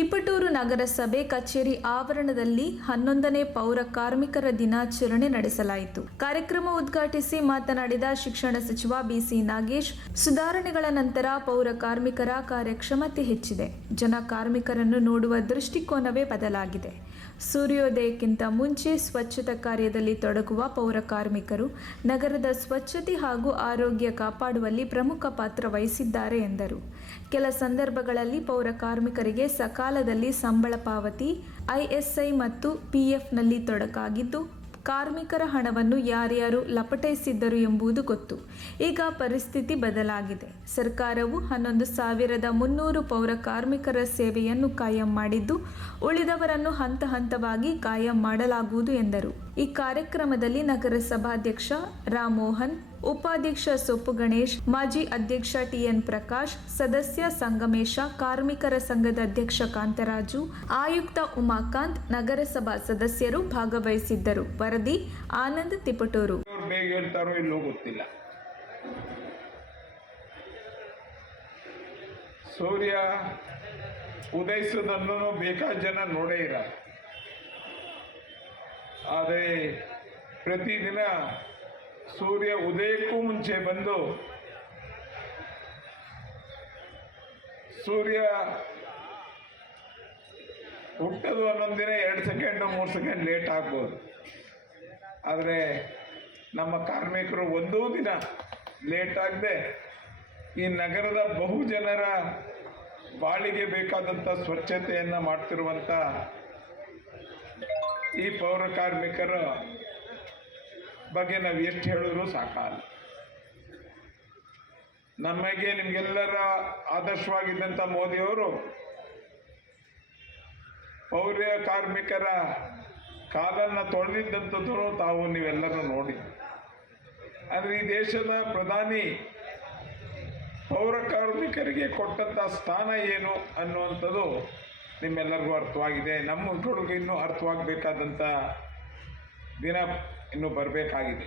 ತಿಪಟೂರು ನಗರಸಭೆ ಕಚೇರಿ ಆವರಣದಲ್ಲಿ 11ನೇ ಪೌರ ಕಾರ್ಮಿಕರ ದಿನಾಚರಣೆ ನಡೆಸಲಾಯಿತು. ಕಾರ್ಯಕ್ರಮ ಉದ್ಘಾಟಿಸಿ ಮಾತನಾಡಿದ ಶಿಕ್ಷಣ ಸಚಿವ ಬಿಸಿ ನಾಗೇಶ್, ಸುಧಾರಣೆಗಳ ನಂತರ ಪೌರ ಕಾರ್ಮಿಕರ ಕಾರ್ಯಕ್ಷಮತೆ ಹೆಚ್ಚಿದೆ. ಜನ ಕಾರ್ಮಿಕರನ್ನು ನೋಡುವ ದೃಷ್ಟಿಕೋನವೇ ಬದಲಾಗಿದೆ. ಸೂರ್ಯೋದಯಕ್ಕಿಂತ ಮುಂಚೆ ಸ್ವಚ್ಛತಾ ಕಾರ್ಯದಲ್ಲಿ ತೊಡಗುವ ಪೌರ ಕಾರ್ಮಿಕರು ನಗರದ ಸ್ವಚ್ಛತೆ ಹಾಗೂ ಆರೋಗ್ಯ ಕಾಪಾಡುವಲ್ಲಿ ಪ್ರಮುಖ ಪಾತ್ರ ವಹಿಸಿದ್ದಾರೆ ಎಂದರು. ಕೆಲ ಸಂದರ್ಭಗಳಲ್ಲಿ ಪೌರ ಕಾರ್ಮಿಕರಿಗೆ ಸಕಾಲದಲ್ಲಿ ಸಂಬಳ ಪಾವತಿ, ISI ಮತ್ತು PFನಲ್ಲಿ ತೊಡಕಾಗಿದ್ದು, ಕಾರ್ಮಿಕರ ಹಣವನ್ನು ಯಾರ್ಯಾರು ಲಪಟಾಯಿಸಿದ್ದರು ಎಂಬುದು ಗೊತ್ತು. ಈಗ ಪರಿಸ್ಥಿತಿ ಬದಲಾಗಿದೆ. ಸರ್ಕಾರವು 11,300 ಪೌರ ಕಾರ್ಮಿಕರ ಸೇವೆಯನ್ನು ಕಾಯಂ ಮಾಡಿದ್ದು, ಉಳಿದವರನ್ನು ಹಂತ ಹಂತವಾಗಿ ಕಾಯಂ ಮಾಡಲಾಗುವುದು ಎಂದರು. ಈ ಕಾರ್ಯಕ್ರಮದಲ್ಲಿ ನಗರಸಭಾಧ್ಯಕ್ಷ ರಾಮಮೋಹನ್, ಉಪಾಧ್ಯಕ್ಷ ಸೊಪ್ಪು ಗಣೇಶ್, ಮಾಜಿ ಅಧ್ಯಕ್ಷ TN ಪ್ರಕಾಶ್, ಸದಸ್ಯ ಸಂಗಮೇಶ, ಕಾರ್ಮಿಕರ ಸಂಘದ ಅಧ್ಯಕ್ಷ ಕಾಂತರಾಜು, ಆಯುಕ್ತ ಉಮಾಕಾಂತ್, ನಗರಸಭಾ ಸದಸ್ಯರು ಭಾಗವಹಿಸಿದ್ದರು. ವರದಿ ಆನಂದ್, ತಿಪಟೂರು. ಹೇಳ್ತಾರೋ ಇಲ್ಲೋ ಗೊತ್ತಿಲ್ಲ. ಸೂರ್ಯ ಉದಯಿಸೋದನ್ನು ಬೇಕಾದ ಜನ ನೋಡೇ ಇರ. ಆದರೆ ಪ್ರತಿದಿನ ಸೂರ್ಯ ಉದಯಕ್ಕೂ ಮುಂಚೆ ಬಂದು ಸೂರ್ಯ ಹುಟ್ಟೋದು ಒಂದೊಂದಿನ 2 ಸೆಕೆಂಡು 3 ಸೆಕೆಂಡ್ ಲೇಟ್ ಆಗ್ಬೋದು. ಆದರೆ ನಮ್ಮ ಕಾರ್ಮಿಕರು ಒಂದೂ ದಿನ ಲೇಟ್ ಆಗದೆ ಈ ನಗರದ ಬಹುಜನರ ಬಾಳಿಗೆ ಬೇಕಾದಂಥ ಸ್ವಚ್ಛತೆಯನ್ನು ಮಾಡ್ತಿರುವಂಥ ಈ ಪೌರ ಕಾರ್ಮಿಕರ ಬಗ್ಗೆ ನಾವು ಎಷ್ಟು ಹೇಳಿದ್ರು ಸಾಕಲ್ಲ. ನಮಗೆ ನಿಮಗೆಲ್ಲರ ಆದರ್ಶವಾಗಿದ್ದಂಥ ಮೋದಿಯವರು ಪೌರ ಕಾರ್ಮಿಕರ ಕಾಲನ್ನು ತೊಳೆದಿದ್ದಂಥದ್ದು ತಾವು ನೀವೆಲ್ಲರೂ ನೋಡಿ. ಆದರೆ ಈ ದೇಶದ ಪ್ರಧಾನಿ ಪೌರ ಕಾರ್ಮಿಕರಿಗೆ ಕೊಟ್ಟಂಥ ಸ್ಥಾನ ಏನು ಅನ್ನುವಂಥದ್ದು ನಿಮ್ಮೆಲ್ಲರಿಗೂ ಅರ್ಥವಾಗಿದೆ. ನಮ್ಮಗಳಿಗೂ ಇನ್ನೂ ಅರ್ಥವಾಗಬೇಕಾದಂಥ ದಿನ ಇನ್ನೂ ಬರಬೇಕಾಗಿದೆ.